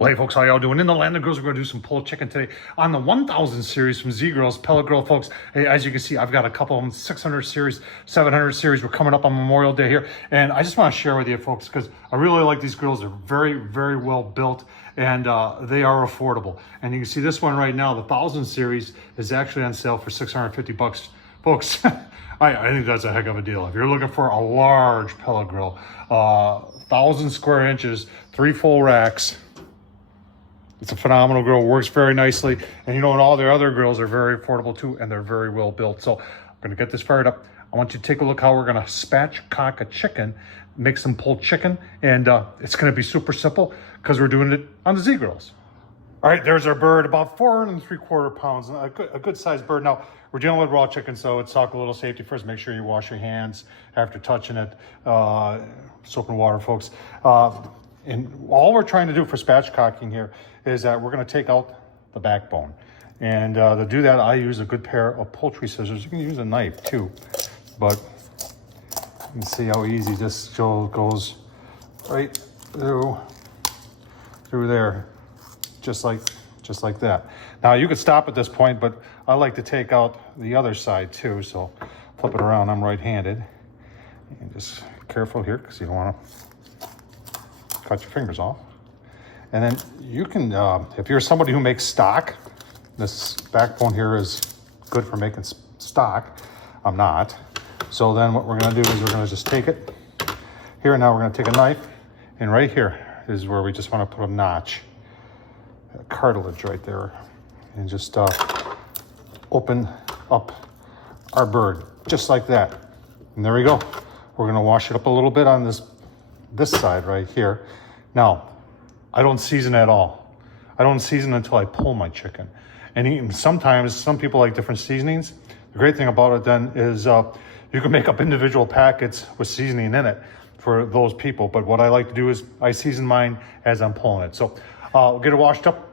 Well, hey folks, how y'all doing? In the land of grills, we're going to do some pulled chicken today on the 1000 series from Z Grills, Pellet Grill, folks. Hey, as you can see, I've got a couple of them, 600 series, 700 series. We're coming up on Memorial Day here, and I just want to share with you folks because I really like these grills. They're very, very well built, and they are affordable. And you can see this one right now, the 1000 series, is actually on sale for 650 bucks, folks. I think that's a heck of a deal. If you're looking for a large pellet grill, 1,000 square inches, 3 full racks. It's a phenomenal grill, works very nicely. And you know, and all their other grills are very affordable too, and they're very well built. So I'm gonna get this fired up. I want you to take a look how we're gonna spatchcock a chicken, make some pulled chicken, and it's gonna be super simple because we're doing it on the Z Grills. All right, there's our bird, about 4¾ pounds, a good sized bird. Now, we're dealing with raw chicken, so let's talk a little safety first. Make sure you wash your hands after touching it. Soap and water, folks. And all we're trying to do for spatchcocking here is that we're gonna take out the backbone. And to do that, I use a good pair of poultry scissors. You can use a knife too, but you can see how easy this goes right through there. Just like that. Now you could stop at this point, but I like to take out the other side too. So flip it around, I'm right-handed. And just careful here because you don't want to cut your fingers off. And then you can, if you're somebody who makes stock, this backbone here is good for making stock. I'm not. So then what we're gonna do is we're gonna just take it here. Now we're gonna take a knife, and right here is where we just wanna put a notch. Cartilage right there, and just open up our bird just like that. And there we go. We're gonna wash it up a little bit on this side right here. Now, I don't season at all. I don't season until I pull my chicken. And even sometimes some people like different seasonings. The great thing about it then is you can make up individual packets with seasoning in it for those people. But what I like to do is I season mine as I'm pulling it. So we'll get it washed up.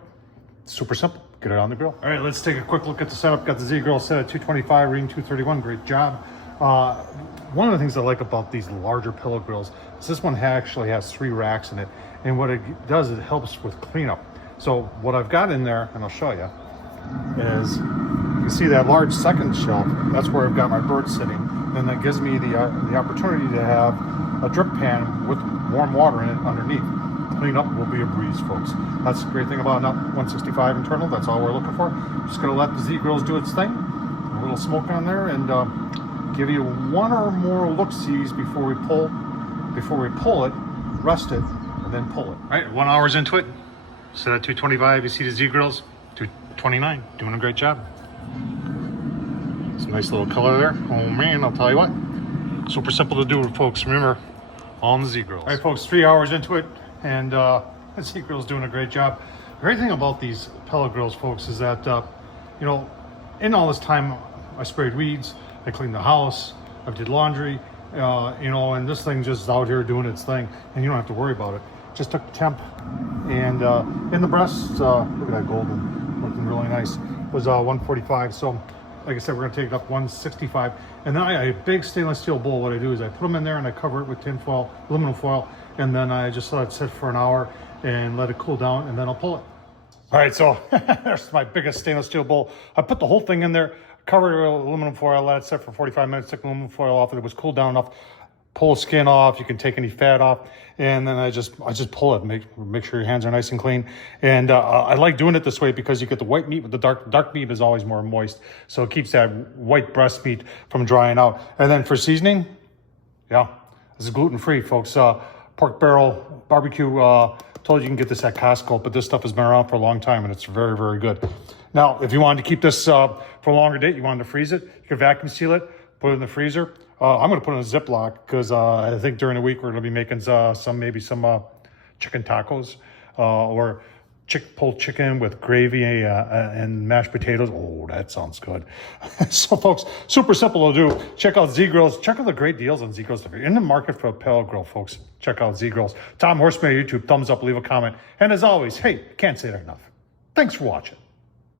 Super simple. Get it on the grill. All right, let's take a quick look at the setup. Got the Z Grill set at 225, reading 231. Great job. One of the things I like about these larger pellet grills is this one actually has 3 racks in it. And what it does, it helps with cleanup. So what I've got in there, and I'll show you, is you can see that large second shelf. That's where I've got my bird sitting. And that gives me the opportunity to have a drip pan with warm water in it underneath. Cleanup will be a breeze, folks. That's the great thing about a 165 internal. That's all we're looking for. Just gonna let the Z Grills do its thing. A little smoke on there, and give you one or more look-sees before we pull it, rest it, and then pull it. All right, 1 hour's into it. Set at 225. You see the Z Grills, 229. Doing a great job. It's a nice little color there. Oh man, I'll tell you what. Super simple to do, folks. Remember, on the Z Grills. All right, folks, 3 hours into it, and the Z Grill's doing a great job. The great thing about these pellet grills, folks, is that you know, in all this time, I sprayed weeds, I cleaned the house, I did laundry, you know, and this thing just is out here doing its thing, and you don't have to worry about it. Just took the temp, and in the breasts, look at that golden, looking really nice, was 145. So like I said, we're gonna take it up 165. And then I got a big stainless steel bowl. What I do is I put them in there and I cover it with tin foil, aluminum foil, and then I just let it sit for an hour and let it cool down, and then I'll pull it. All right, so there's my biggest stainless steel bowl. I put the whole thing in there, covered it with aluminum foil, let it sit for 45 minutes, took the aluminum foil off, and it was cooled down enough. Pull the skin off, you can take any fat off, and then I just pull it, make sure your hands are nice and clean. And I like doing it this way because you get the white meat with the dark meat is always more moist, so it keeps that white breast meat from drying out. And then for seasoning, yeah, this is gluten-free, folks. Pork barrel barbecue, told you can get this at Costco, but this stuff has been around for a long time and it's very, very good. Now, if you wanted to keep this for a longer date, you wanted to freeze it, you can vacuum seal it, put it in the freezer. I'm going to put it in a Ziploc because I think during the week we're going to be making maybe some chicken tacos or pulled chicken with gravy and mashed potatoes. Oh, that sounds good. So, folks, super simple to do. Check out Z Grills. Check out the great deals on Z Grills. If you're in the market for a pellet grill, folks, check out Z Grills. Tom Horsman, YouTube. Thumbs up, leave a comment. And as always, hey, can't say it enough. Thanks for watching.